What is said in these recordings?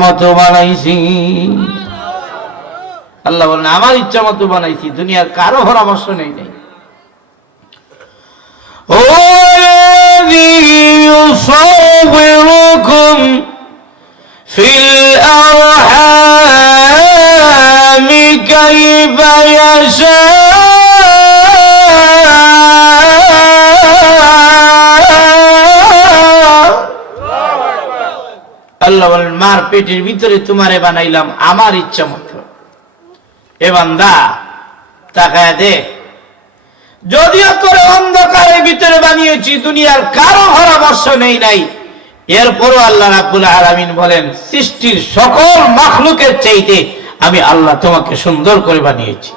মতো বানাইছি আল্লাহ বলেন আমার ইচ্ছা মতো বানাইছি দুনিয়ার কারো পরামর্শ নেই নেই هو الذي يصوركم في الأرحام كيف يشاء আল্লাহ বলেন, মার পেটের ভিতরে তোমারে বানাইলাম, আমার ইচ্ছা মতো। এ বান্দা, তাকায় দেখ। যদিও করে অন্ধকারের ভিতরে বানিয়েছি, দুনিয়ার কারও পরামর্শ নেই নাই। এরপরও আল্লাহ রাব্বুল আলামিন বলেন, সৃষ্টির সকল মাখলুকের চাইতে আমি আল্লাহ তোমাকে সুন্দর করে বানিয়েছি।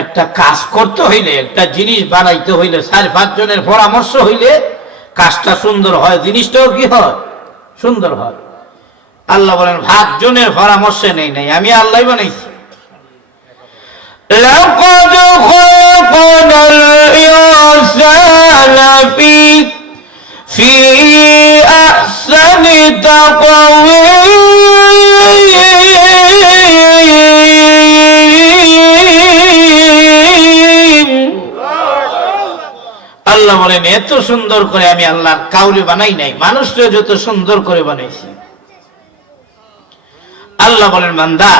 একটা কাজ করতে হইলে, একটা জিনিস বানাইতে হইলে, চার পাঁচ জনের পরামর্শ হইলে কাজটা সুন্দর হয় জিনিসটাও কি হয় সুন্দর হয় আল্লাহ বলেন পাঁচ জনের পরামর্শ নেই নাই আমি আল্লাহ বানাইছি لقد خلقنا الإنسان في في أحسن تقويم আল্লাহ বলেন, এত সুন্দর করে আমি আল্লাহ কাউরে বানাই নাই মানুষকে যত সুন্দর করে বানাইছি। আল্লাহ বলেন মান্দা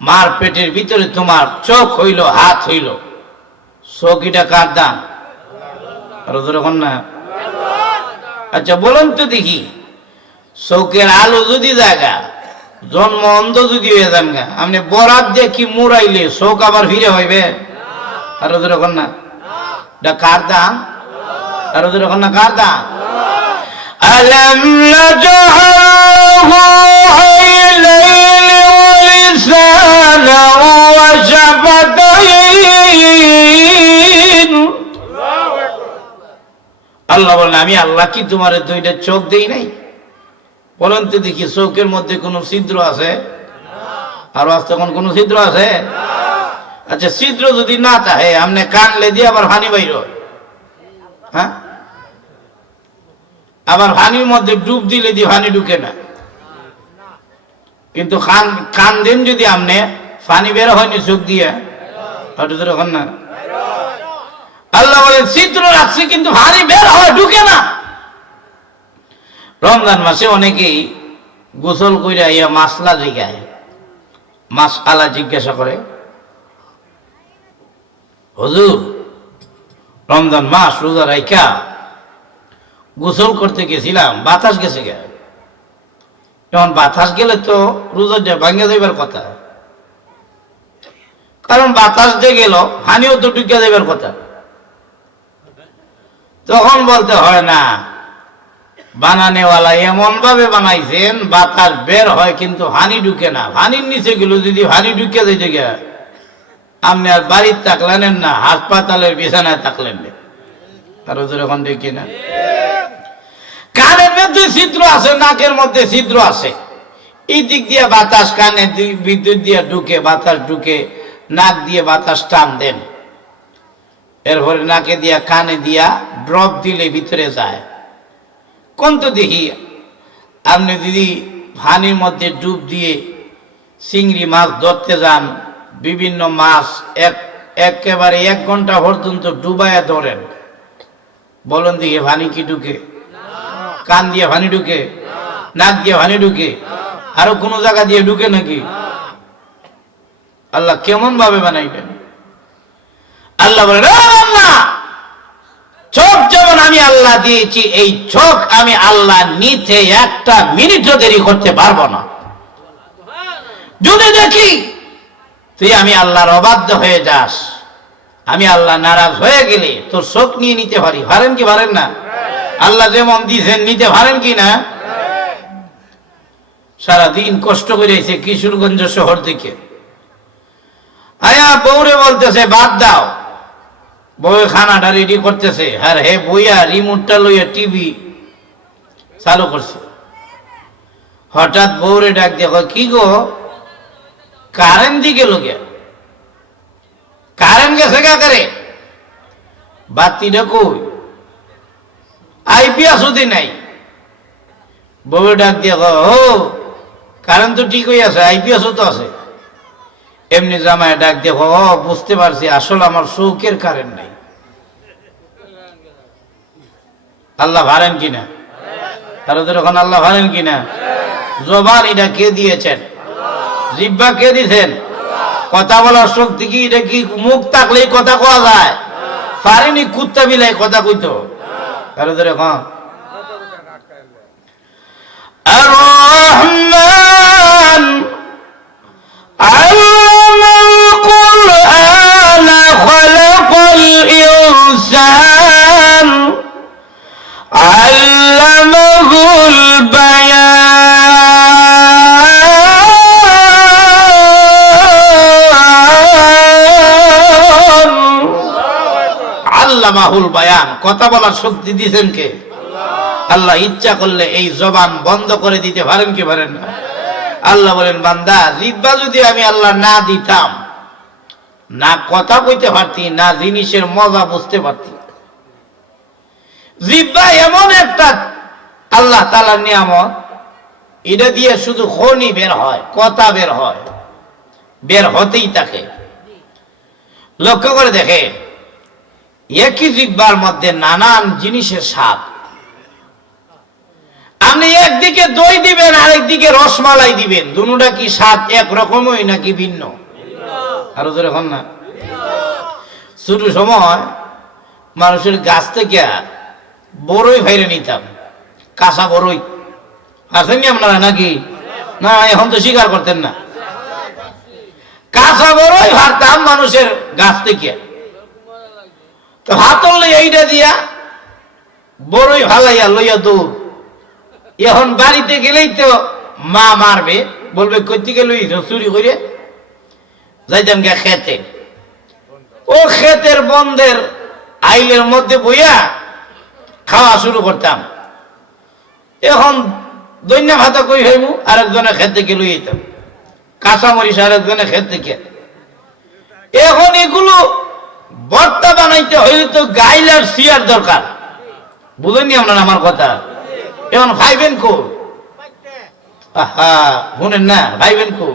মার পেটের ভিতরে তোমার চোখ হইল, হাত হইল। চোখ এটা কার দান? না। আচ্ছা বলুন তো দেখি চৌকের আলো যদি জায়গা জন্ম অন্ধ যদি হয়ে যান গা, আপনি বরাত দিয়ে কি মুড়াইলে চোখ আবার ফিরে হইবে? আরও যখন না। এটা কার দান আরো যখন না কার দান ألم نجعله عينين ولسانا وشفتين আল্লাহ বলেন আমি আল্লাহ কি তোমার দুইটা চোখ দেই নাই বলেন তো দেখি চোখের মধ্যে কোনো ছিদ্র আছে আর আজ তখন কোনো ছিদ্র আছে আচ্ছা ছিদ্র যদি না থাকে আপনি কানলে দিয়ে আবার হানি বাইর হয়। আবার হানির মধ্যে ডুব দিলে দিয়ে হানি ঢুকে না। কিন্তু কান কান দেন যদি আমনে পানি বের হয়নি চোখ দিয়ে। তো তখন না। আল্লাহ বলেন, ছিদ্র রাখছে কিন্তু হানি বের হয়, ঢুকে না। রমজান মাসে অনেকেই গোসল কইরা ইয়া মাসলা জিগায় মাস আলা জিজ্ঞাসা করে হুজুর, রমজান মাস, রোজা রাইকা গোসল করতে গেছিলাম, বাতাস গেছে গে। যখন বাতাস গেলে তো রোজাটা ভাঙে যাইবার কথা। কারণ বাতাস যে গেল হানিও তো ঢুকে যাইবার কথা। তখন বলতে হয় না, বানানেওয়ালা এমন ভাবে বানাইছেন, বাতাস বের হয় কিন্তু হানি ঢুকে না। হানির নিচে গেল যদি হানি ঢুকে যাইতে গে আপনি আর বাড়ির তাকলেন না, হাসপাতালের বিছানায় থাকলেন না আরও যখন দেখি না? কানের মধ্যে ছিদ্র আছে, নাকের মধ্যে ছিদ্র আছে। এই দিক দিয়ে বাতাস কানে বিদ্যুৎ দিয়ে ঢুকে, বাতাস ঢুকে, নাক দিয়ে বাতাস টান দেন। এরপরে নাকে দিয়া, কানে দিয়া ড্রপ দিলে ভিতরে যায়। কোন তো দেখি? আপনি যদি পানির মধ্যে ডুব দিয়ে চিংড়ি মাছ ধরতে যান বিভিন্ন মাছ এক, একেবারে এক ঘণ্টা পর্যন্ত ডুবাইয়া ধরেন। বলুন দিকে ভানি কি ঢুকে? কান দিয়ে ভানি ঢুকে? নাক দিয়ে ভানি ঢুকে? আরও কোনো জায়গা দিয়ে ঢুকে নাকি? আল্লাহ কেমন ভাবে বানাইবেন আল্লাহ বলেন চোখ যেমন আমি আল্লাহ দিয়েছি, এই চোখ আমি আল্লাহ নিতে একটা মিনিটও দেরি করতে পারব না। যদি দেখি তুই আমি আল্লাহর অবাধ্য হয়ে যাস। আমি আল্লাহ নারাজ হয়ে গেলে তোর চোখ নিয়ে নিতে পারি। পারেন কি পারেন না? আল্লাহ যেমন দিয়েছেন, নিতে পারেন কি না? সারাদিন কষ্ট করে কিশোরগঞ্জ শহর থেকে। আয়া বউরে বলতেছে, বাদ দাও। বউ খানাটা রেডি করতেছে। আর হে বইয়া রিমোটটা লইয়া টিভি চালু করছে। হঠাৎ বউরে ডাক দেখো কি গো? কারেন্ট দি দিকে লোকে কারেন্ট গেছে গা করে? বাতিটা কই? আইপিএস অতি নাই। বউ ডাক দিয়ে ও কারেন্ট তো ঠিক হয়ে আছে আইপিএসও তো আছে। এমনি জামায় ডাক দিয়ে কয়, বুঝতে পারছি আসলে আমার শৌকের কারেন্ট নাই। আল্লাহ ভারেন কিনা? তারা তো এখন আল্লাহ ভারেন কিনা? জবান এটা কে দিয়েছেন? জিব্বা কে দিছেন? কথা বলার শক্তি কি? এটা কি মুখ থাকলেই কথা কোয়া যায়? পারিনি কুত্তা বিলাই কথা কইতো। কারও ধরে এখন আল্লামাহুল বায়ান, কথা বলার শক্তি দিয়েছেন কে? আল্লাহ, ইচ্ছা করলে এই জবান বন্ধ করে দিতে পারেন কি পারেন না? আল্লাহ বলেন, বান্দা জিব্বা যদি আমি আল্লাহ না দিতাম, না কথা কইতে পারতি, না জিনিসের মজা বুঝতে পারতি। জিব্বা এমন একটা আল্লাহ তালার নিয়ামত, এটা দিয়ে শুধু খনি বের হয়, কথা বের হয়, বের হতেই থাকে। লক্ষ্য করে দেখে একই জিব্বার মধ্যে নানান জিনিসের স্বাদ। আপনি একদিকে দই দিবেন, আরেকদিকে রসমালাই দিবেন। দুটা কি স্বাদ এক রকমই নাকি ভিন্ন? আরও জোরে হন না। শুরু সময় মানুষের গাছ থেকে বড়ই ভাইরে নিতাম, কাঁচা বড়ই আসেননি আপনারা নাকি? না, এখন তো স্বীকার করতেন না। কাঁচা বড়ই ভাবতাম মানুষের গাছ থেকে। তো হাতল এইটা দিয়া বড়ই ভালাইয়া লইয়া দৌড়। এখন বাড়িতে গেলেই তো মা মারবে, বলবে কর্তিকে লই চুরি করে? যাইতাম গিয়া খেতে। ও ক্ষেতের বন্ধের আইলের মধ্যে বইয়া খাওয়া শুরু করতাম। এখন দৈন্য ভাতা কই হইমু আরেকজনে খেত থেকে লই যেতাম কাঁচা মরিচ আরেকজনে খেত থেকে এখন এগুলো বর্তা বানাইতে হইলে তো গাইলার সিয়ার দরকার। বুঝেননি আপনার আমার কথা? এখন ভাইবেন কো শুনেন না, ভাইবেন কো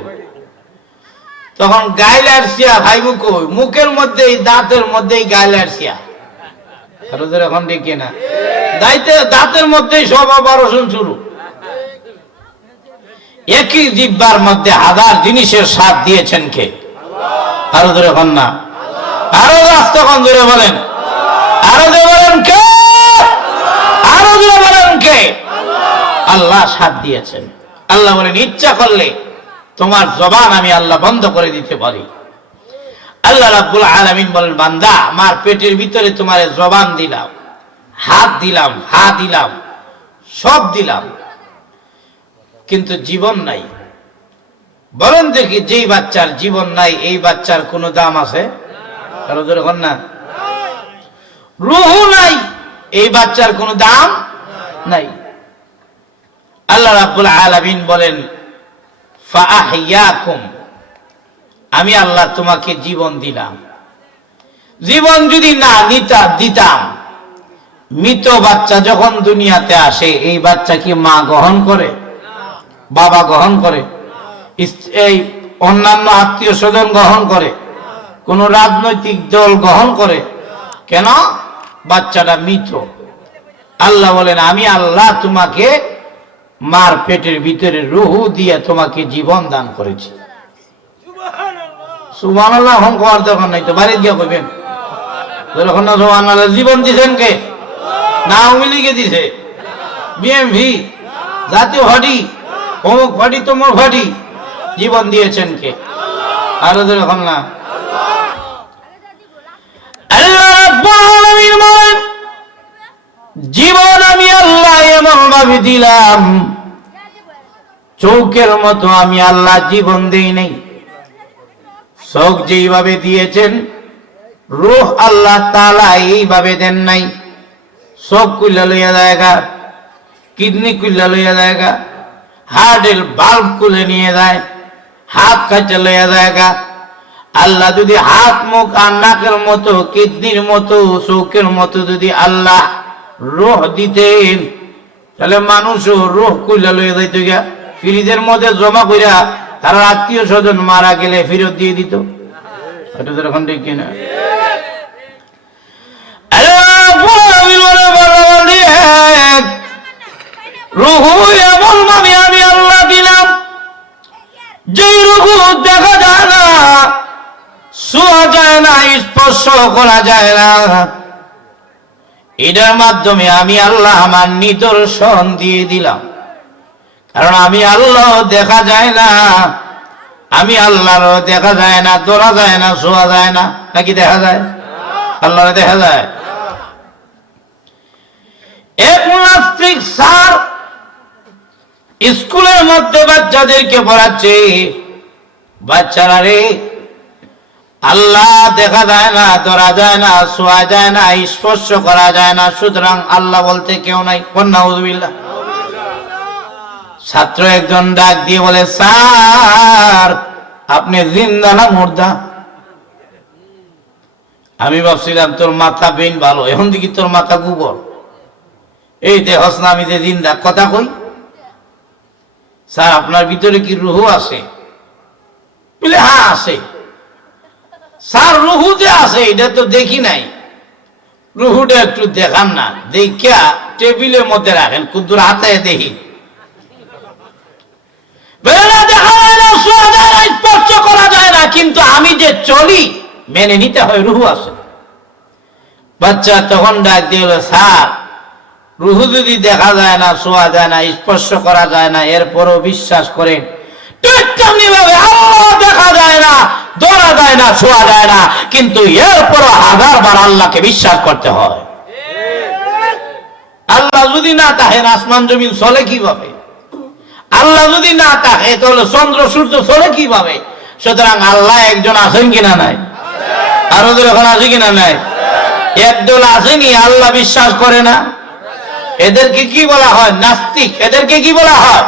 তখন গাইলার সিয়া ভাইবু কই? মুখের মধ্যে দাঁতের মধ্যে এই গাইলার সিয়া। আরও ধরে এখন দেখি না দাইতে, দাঁতের মধ্যেই সব অপারেশন শুরু। একই জিব্বার মধ্যে হাজার জিনিসের স্বাদ দিয়েছেন কে? আরও ধরে না। আরও রাস্তা কন ধরে বলেন। আরও ধরে বলেন কে? আরও ধরে বলেন কে? আল্লাহ সাথ দিয়েছেন। আল্লাহ বলেন, ইচ্ছা করলে তোমার জবান আমি আল্লাহ বন্ধ করে দিতে পারি। আল্লাহ রাব্বুল আলামিন বলেন, বান্দা, আমার পেটের ভিতরে তোমার জবান দিলাম, হাত দিলাম, হা দিলাম, সব দিলাম। কিন্তু জীবন নাই। বলেন দেখি, যেই বাচ্চার জীবন নাই, এই বাচ্চার কোনো দাম আছে? কারও ধরে কন না। রুহু নাই, এই বাচ্চার কোনো দাম নাই। আল্লাহ রাব্বুল আলামিন বলেন আমি আল্লাহ তোমাকে জীবন দিলাম। জীবন যদি না নিতা, দিতাম, মৃত বাচ্চা যখন দুনিয়াতে আসে, এই বাচ্চা কি মা গ্রহণ করে? বাবা গ্রহণ করে? এই অন্যান্য আত্মীয় স্বজন গ্রহণ করে? কোন রাজনৈতিক দল গ্রহণ করে, কেন? বাচ্চাটা মৃত। আল্লাহ বলেন, আমি আল্লাহ তোমাকে মার পেটের ভিতরে রুহু দিয়ে তোমাকে জীবন দান করেছি। সুমান আল্লাহ এখন কোয়ার দরকার নাই তো, বাড়ি গিয়া কইবেন। জীবন দিছেন কে? না, আওয়ামী লীগে দিছে। বিএমভি? জাতীয় পার্টি? অমুক পার্টি, তমুক পার্টি। জীবন দিয়েছেন কে? আরও যখন না আল্লাহ রাব্বুল আলামিন বলেন জীবন আমি আল্লাহ এমন ভাবে দিলাম চৌকের মতো আমি আল্লাহ জীবন দেই নাই। চোখ যেইভাবে দিয়েছেন, রুহ আল্লাহ তালা এইভাবে দেন নাই। চোখ কুল্লা লইয়া জায়গা কিডনি কুল্লা লইয়া জায়গা হার্টের বাল্ব খুলে নিয়ে যায়, হাত কাছে লইয়া জায়গা আল্লাহ যদি হাত, মুখ আর নাকের মতো, কিডনির মতো চৌকের মতো যদি আল্লাহ রোহ দিতেন, তাহলে মানুষও রোহ কইলা লয়ে যাইত গিয়া, ফ্রিজের মধ্যে জমা কইরা তার আত্মীয় স্বজন মারা গেলে ফেরত দিয়ে দিত। তো এখন আমি আল্লাহ দিলাম দেখা যায় না শোয়া যায় না, স্পর্শ করা যায় না। এটার মাধ্যমে আমি আল্লাহ আমার নিদর্শন দিয়ে দিলাম। কারণ আমি আল্লাহ দেখা যায় না, আমি আল্লাহর দেখা যায় না দৌড়া যায় না, শোয়া যায় না, নাকি দেখা যায়? আল্লাহ দেখা যায়। এক নাস্তিক স্যার স্কুলের মধ্যে বাচ্চাদেরকে পড়াচ্ছে, বাচ্চারা রে আল্লাহ দেখা যায় না, ধরা যায় না, শোয়া যায় না, স্পর্শ করা যায় না। সুতরাং আল্লাহ বলতে কেউ নাই। কন্যা উজবিল্লা ছাত্র একজন ডাক দিয়ে বলে, স্যার, আপনি জিন্দা না মুর্দা? আমি ভাবছিলাম, তোর মাথা বেন ভালো, এখন দেখি তোর মাথা গুবর। এই দেহস না আমি যে জিন্দা, কথা কই? স্যার, আপনার ভিতরে কি রুহু আছে? বলে হ্যাঁ আছে। স্যার রুহু যে আছে এটা তো দেখি নাই। রুহুটা একটু দেখান না। দেখিয়া টেবিলের মধ্যে রাখেন কুদ্দুর হাতে দেখি। স্পর্শ করা যায় না কিন্তু আমি যে চলি মেনে নিতে হয় রুহু আছে। বাচ্চা তখন ডাক দিয়ে হলো, স্যার রুহু যদি দেখা যায় না শোয়া যায় না স্পর্শ করা যায় না এরপরও বিশ্বাস করেন ঠিক তেমনি ভাবে আল্লাহ দেখা যায় না দৌড়া যায় না শোয়া যায় না, কিন্তু এরপরও হাজার বার আল্লাহকে বিশ্বাস করতে হয়। আল্লাহ যদি না তাহেন আসমান জমিন চলে কীভাবে? আল্লাহ যদি না থাকে তাহলে চন্দ্র, সূর্য চলে কীভাবে? সুতরাং আল্লাহ একজন আছেন কিনা নাই? আর এখন আছে কিনা নাই? একদল আসেনি আল্লাহ বিশ্বাস করে না। এদেরকে কি বলা হয়? নাস্তিক। এদেরকে কি বলা হয়?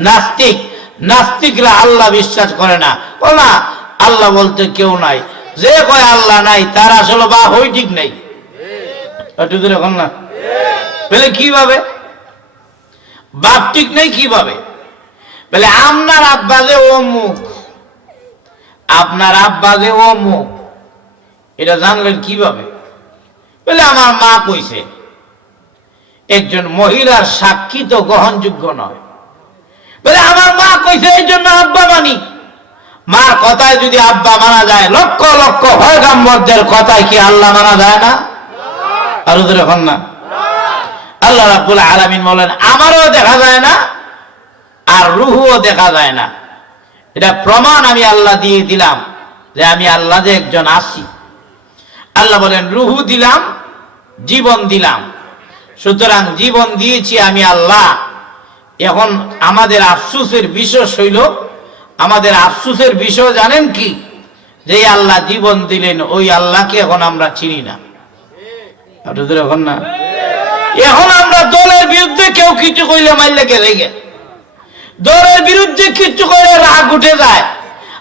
নাস্তিক। নাস্তিকরা আল্লাহ বিশ্বাস করে না। ও না আল্লাহ বলতে কেউ নাই। যে কয় আল্লাহ নাই, তার আসলে বা হই ঠিক নেই। কীভাবে? বাপ ঠিক নেই কীভাবে? বলে, আপনার আব্বা যে মুখ আপনার আব্বা যে মুখ এটা জানলেন কীভাবে? বলে, আমার মা কইছে, একজন মহিলার সাক্ষী তো গ্রহণযোগ্য নয়। বলে, আমার মা কইছে, এই জন্য আব্বা মানি। মার কথায় যদি আব্বা মানা যায়, লক্ষ লক্ষ ভয়গাম্বরদের কথায় কি আল্লাহ মানা যায় না? আর ওদের এখন না। আল্লাহ রাব্বুল আলামিন বলেন, আমারও দেখা যায় না, আর রুহুও দেখা যায় না। এটা প্রমাণ আমি আল্লাহ দিয়ে দিলাম যে আমি আল্লাহ যে একজন আসি আল্লাহ বলেন, রুহু দিলাম, জীবন দিলাম। সুতরাং জীবন দিয়েছি আমি আল্লাহ। এখন আমাদের আফসুসের বিষয় হইল আমাদের আফসুসের বিষয় জানেন কি? যে আল্লাহ জীবন দিলেন, ওই আল্লাহকে এখন আমরা চিনি না। এখন না। এখন আমরা দলের বিরুদ্ধে কেউ কিছু কইলে মাইলে গেলে দলের বিরুদ্ধে কিছু করে রাগ উঠে যায়।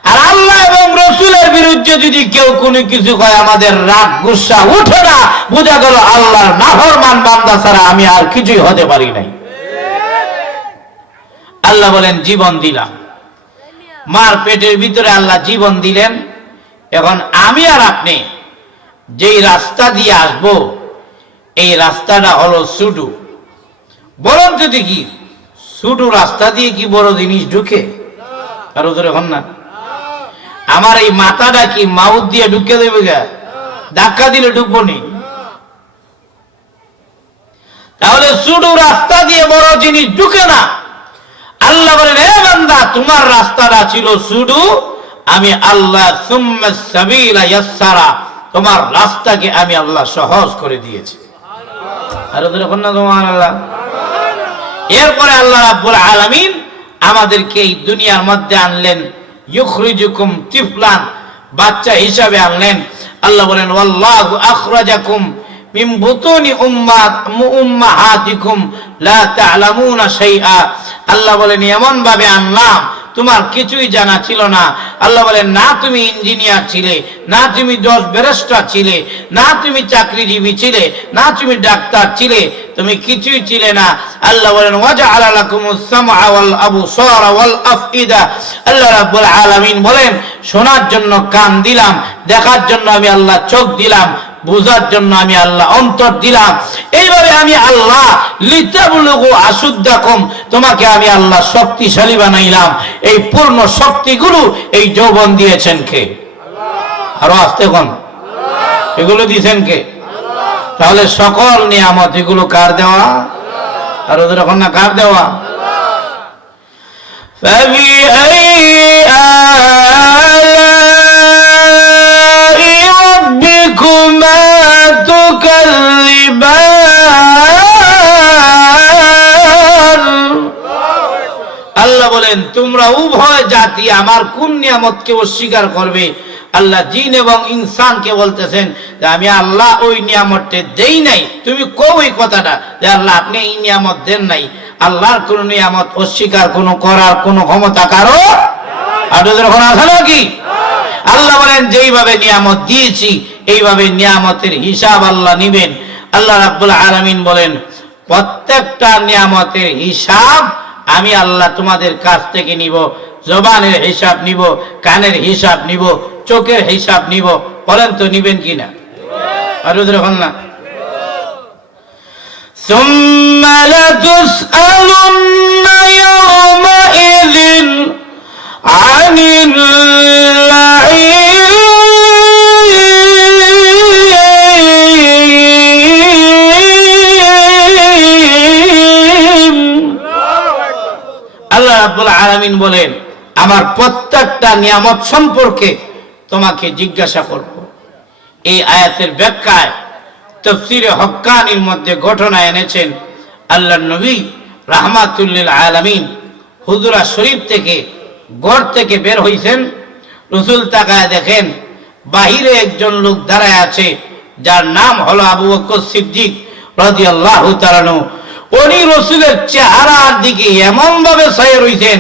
আর আল্লাহ এবং রসুলের বিরুদ্ধে যদি কেউ কোনো কিছু কয়, আমাদের রাগ, গুসা উঠে না, বোঝা গেল আল্লাহর নাফরমান বান্দা ছাড়া আমি আর কিছুই হতে পারি নাই। আল্লাহ বলেন, জীবন দিলাম। মার পেটের ভিতরে আল্লাহ জীবন দিলেন। এখন আমি আর আপনি যেই রাস্তা দিয়ে আসব, এই রাস্তাটা হলো সুডু। বরং যদি কি, সুডু রাস্তা দিয়ে কি বড় জিনিস ঢুকে? আর ওদের এখন না। আমার এই মাথাটা কি মাউথ দিয়ে ঢুকে দেবে গা? ধাক্কা দিলে ঢুকবো নি? তাহলে শুধু রাস্তা দিয়ে বড় জিনিস ঢুকে না। আল্লাহ বলেন হে বান্দা, তোমার রাস্তাটা ছিল শুধু আমি আল্লাহ তোমার রাস্তাকে আমি আল্লাহ সহজ করে দিয়েছি। এরপরে আল্লাহ রাব্বুল আলামিন আমাদেরকে এই দুনিয়ার মধ্যে আনলেন, ইউখরিজুকুম তিফলান, বাচ্চা হিসাবে আনলেন। আল্লাহ বলেন, ওয়াল্লাহু আখরাজাকুম মিন বুতুনি উম্মাত উম্মাহাতিকুম, লা তা'লামুনা শাইআ। আল্লাহ বলেন এমন ভাবে আনলাম, তোমার কিছুই জানা ছিল না। আল্লাহ বলেন, না তুমি ইঞ্জিনিয়ার ছিলে, না তুমি দশ ব্যারিস্টার ছিলে, না তুমি চাকরিজীবী ছিলে, না তুমি ডাক্তার ছিলে, তুমি কিছুই ছিলে না। আল্লাহ বলেন ওয়াজা আলালাকুমুস সামআ ওয়াল আবসার ওয়াল আফইদা। আল্লাহ রাব্বুল আলামিন বলেন, শোনার জন্য কান দিলাম, দেখার জন্য আমি আল্লাহ চোখ দিলাম। বোঝার জন্য আমি আল্লাহ অন্তর দিলাম এইভাবে আমি আল্লাহ লিতাবলুগু আসুদ্দাকুম তোমাকে আমি আল্লাহ শক্তিশালী বানাইলাম এই পূর্ণ শক্তিগুলো এই যৌবন দিয়েছেন কে আরো আসতে কোন এগুলো দিয়েছেন কে তাহলে সকল নিয়ামত এগুলো কার দেওয়া আর ওদের এখন না কার দেওয়া فبأي آلاء ما আল্লাহ বলেন, তোমরা উভয় জাতি আমার কোন নিয়ামতকে অস্বীকার করবে? আল্লাহ জিন এবং ইনসানকে বলতেছেন যে, আমি আল্লাহ ওই নিয়ামতটা দেই নাই। তুমি কব ওই কথাটা? যে, আল্লাহ, আপনি এই নিয়ামত দেন নাই। আল্লাহর কোন নিয়ামত অস্বীকার, কোন করার, কোন ক্ষমতা কারও আর এখন আসা নাকি? আল্লাহ বলেন, যেইভাবে নিয়ামত দিয়েছি এইভাবে নিয়ামতের হিসাব আল্লাহ নিবেন আল্লাহ রাব্বুল আলামিন বলেন প্রত্যেকটা নিয়ামতের হিসাব আমি আল্লাহ তোমাদের কাছ থেকে নিব জবানের হিসাব নিব কানের হিসাব নিব চোখের হিসাব নিব বলেন তো নিবেন কিনা আর ওদের এখন না ثم لتسألن يومئذ عن রাব্বুল আলামিন বলেন, আমার প্রত্যেকটা নিয়ামত সম্পর্কে তোমাকে জিজ্ঞাসা করব। এই আয়াতের ব্যাখ্যায় তফসিরে হক্কানির মধ্যে ঘটনা এনেছেন আল্লাহ নবী রাহমাতুল্লিল আলামিন। হুজুরা শরীফ থেকে গড় থেকে বের হইছেন, রসুল তাকায় দেখেন, বাহিরে একজন লোক দাঁড়ায় আছে, যার নাম হলো আবু বকর সিদ্দিক রাদিয়াল্লাহু তাআলা উনি রসুলের চেহারার দিকে এমন ভাবে ছায়ে রইছেন,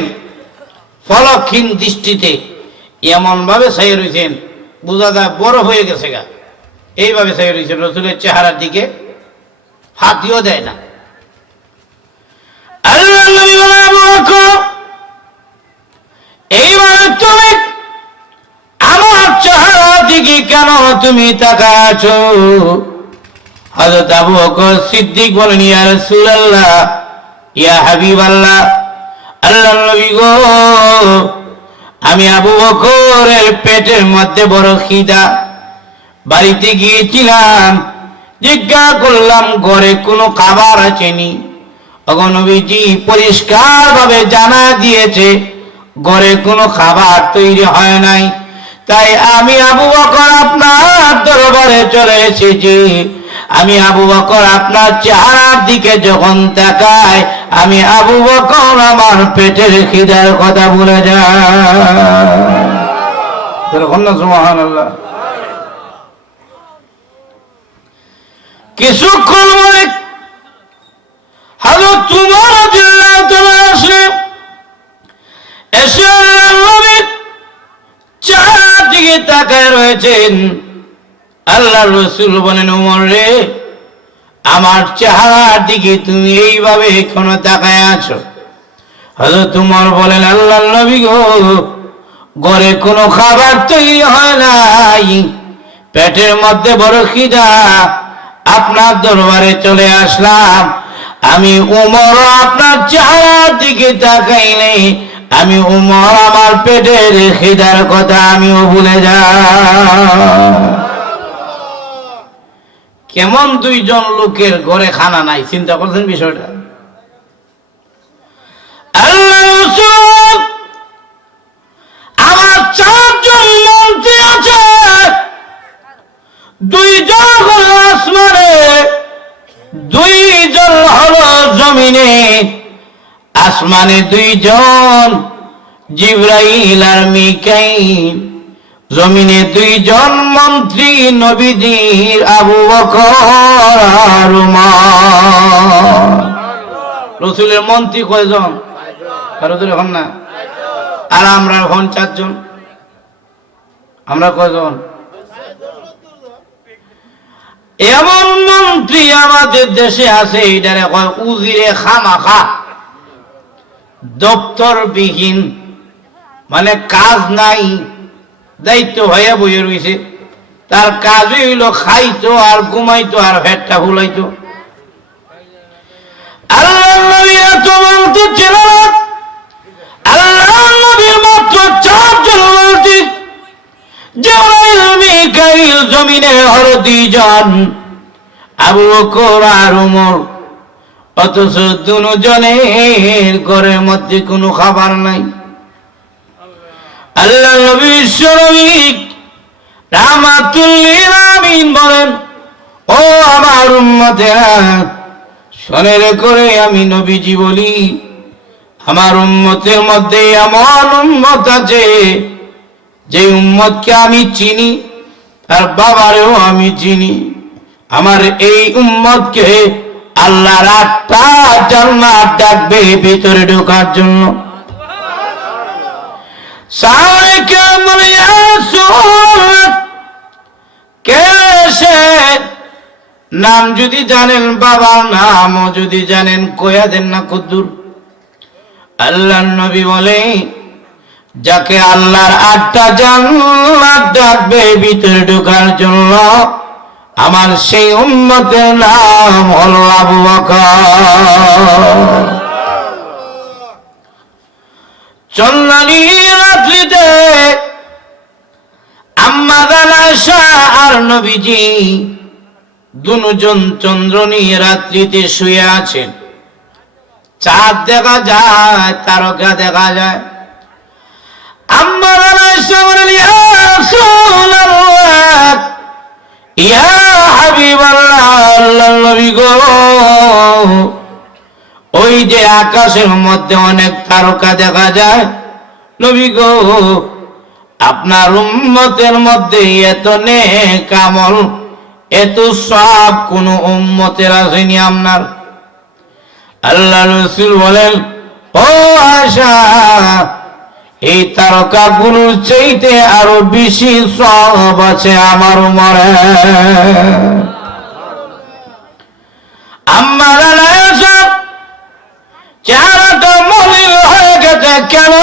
ফলকহীন দৃষ্টিতে এমন ভাবে ছায়ে রইছেন, বোঝা যায় বড় হয়ে গেছে গা। এইভাবে ছায়ে রইছেন, রসুলের চেহারার দিকে হাতিও দেয় না। এইভাবে তুমি আমার চেহারার দিকে কেন তুমি তাকাছো সিদ্দিক বলেন, ইয়া ইয়া গো, আমি আবু বকরের পেটের মধ্যে বড় খিদা। বাড়িতে গিয়েছিলাম, জিজ্ঞা করলাম, ঘরে কোনো খাবার আছেনি অগনবীজি পরিষ্কার ভাবে জানা দিয়েছে, ঘরে কোনো খাবার তৈরি হয় নাই। তাই আমি আবু বকর আপনার দরবারে চলে এসেছি। আমি আবু বকর আপনার চেহারার দিকে যখন তাকাই আমি আবু বকর আমার পেটের খিদার কথা ভুলে যাই। কিছুক্ষণ পরে হযরত উমর রাদিয়াল্লাহু তাআলা আসলেন। এসে চেহারার দিকে তাকায় রয়েছেন। আল্লাহ রসুল বলেন উমর রে, আমার চেহারার দিকে তুমি এইভাবে এখনও তাকায় আছো? হযরত উমর বলেন, আল্লাহর নবী গো, ঘরে কোনো খাবার তৈরি হয় নাই। পেটের মধ্যে বড় খিদা। আপনার দরবারে চলে আসলাম। আমি উমর আপনার চেহারার দিকে তাকাইলে আমি উমর, আমার পেটের খিদার কথা আমিও ভুলে যা। কেমন দুইজন লোকের ঘরে খানা নাই, চিন্তা করছেন বিষয়টা? আমার চারজন মন্ত্রী আছে। দুইজন আসমানে, দুইজন হলো জমিনে। আসমানে দুইজন, জিব্রাইল আর মিকাইল। জমিনে দুইজন মন্ত্রী, নবীজির আবু বকর আর। রসুলের মন্ত্রী কয়জন? কারও তো এখন না? আর আমরা পঞ্চাশ জন আমরা কয়জন? এমন মন্ত্রী আমাদের দেশে আছে এইটারে কয় উজিরে খামাখা। দপ্তরবিহীন মানে কাজ নাই, দায়িত্ব হয়ে বইয়ে রয়েছে তার কাজই হইল খাইতো আর ঘুমাইতো আর ভেটটা ফুলাইতো। আল্লাহ নবী এত জমিনে যান আবু বকর আর অথচ দুজনের ঘরের মধ্যে কোনো খাবার নাই। আল্লাহ নবী রামাতুল্লিল বলেন, ও আমার উম্মতেরা শোনে করে আমি নবীজি বলি, আমার উম্মতের মধ্যে এমন উম্মত আছে, যে উম্মতকে আমি চিনি, তার বাবারেও আমি চিনি। আমার এই উম্মতকে আল্লাহর আটটা জান্নাত ডাকবে ভিতরে ঢোকার জন্য। কে সে নাম যদি জানেন, বাবার নামও যদি জানেন কয়া দেন না কদ্দুর? আল্লাহ নবী বলে, যাকে আল্লাহর আটটা জান্নাত ডাকবে ভিতরে ঢোকার জন্য আমার সেই উম্মতের নাম হল আবু চন্দনী রাত্রিতে আর নবীজি দুজন চন্দ্রনী রাত্রিতে শুয়ে আছেন। চাঁদ দেখা যায়, তারকা দেখা যায়। আম্মা গো। ওই যে আকাশের মধ্যে অনেক তারকা দেখা যায়, নবী গো। আপনার উম্মতের মধ্যে এত নেক আমল, এত সব কোন উম্মতের আসেনি আপনার। আল্লাহ রসুল বলেন, ও আশা এই তারকা গুলোর চাইতে আরও বেশি সব আছে আমার মরে আমার চেহারাটা মলিন হয়ে গেছে, কেন?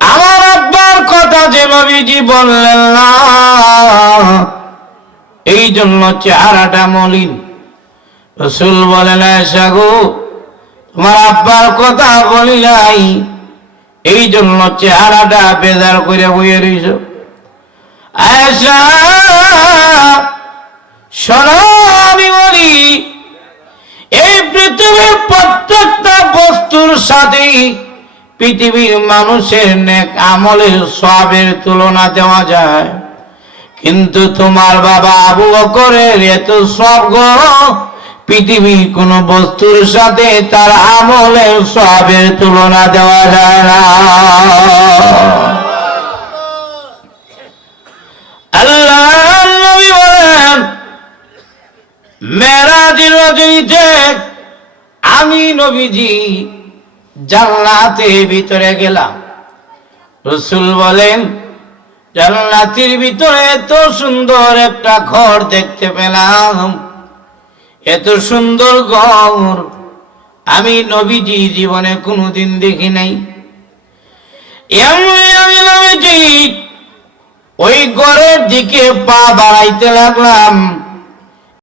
আমার আব্বার কথা যে নবীজি বললেন না এই জন্য চেহারাটা মলিন। রসুল বলেন সাগু তোমার আব্বার কথা বলি নাই এই জন্য চেহারাটা বেজার করে বইয়ে রইছ। আয়সা বলি, এই পৃথিবীর প্রত্যেকটা বস্তুর সাথে পৃথিবীর মানুষের নেক আমলের সবের তুলনা দেওয়া যায়। কিন্তু তোমার বাবা আবু বকরের এত সব গো পৃথিবীর কোন বস্তুর সাথে তার আমলের সবের তুলনা দেওয়া যায় না। আমি নবীজি জান্নাতে ভিতরে গেলাম। রসুল বলেন, জান্নাতির ভিতরে এত সুন্দর একটা ঘর দেখতে পেলাম। এত সুন্দর ঘর। আমি নবীজি জীবনে কোনোদিন দেখি নাই। ওই ঘরের দিকে পা বাড়াইতে লাগলাম।